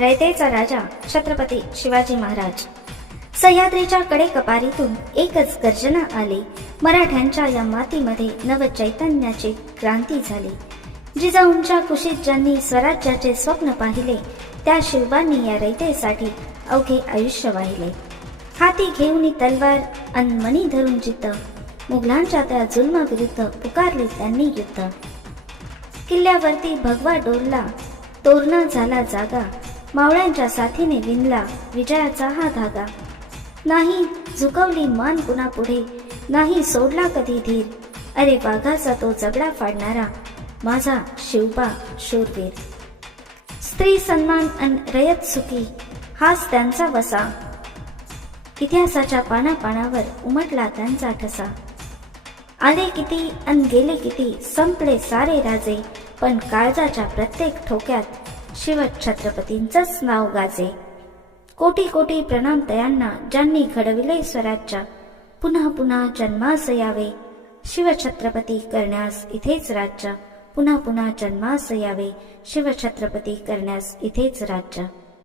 रयतेचा राजा छत्रपती शिवाजी महाराज। सह्याद्रीच्या कडेकपारीतून एकच गर्जना आली, मराठ्यांच्या या मातीमध्ये नवचैतन्याची क्रांती झाली। जिजाऊंच्या कुशीत ज्यांनी स्वराज्याचे स्वप्न पाहिले, त्या शिवबांनी या रयतेसाठी अवघे आयुष्य वाहिले। हाती घेऊन तलवार अन मणी धरून जिद्द, मुघलांच्या त्या जुल्माविरुद्ध पुकारले त्यांनी युद्ध। किल्ल्यावरती भगवा डोलला, तोरणा झाला जागा, मावळ्यांच्या साथीने विणला विजयाचा हा धागा। नाही झुकवली मान कुणापुढे, नाही सोडला कधी धीर, अरे वाघाचा तो जगडा फाडणारा माझा शिवबा शूरवीर। स्त्री सन्मान अन रयत सुखी हाच त्यांचा वसा, इतिहासाच्या पानापानावर उमटला त्यांचा ठसा। आले किती अन गेले किती, संपले सारे राजे, पण काळजाच्या प्रत्येक ठोक्यात शिवछत्रपतींचंच नाव गाजे। कोटी कोटी प्रणाम तयांना ज्यांनी घडविले स्वराज्य, पुन्हा पुन्हा जन्मास यावे शिवछत्रपती करण्यास इथेच राज्य, पुन्हा पुन्हा जन्मास यावे शिवछत्रपती करण्यास इथेच राज्य।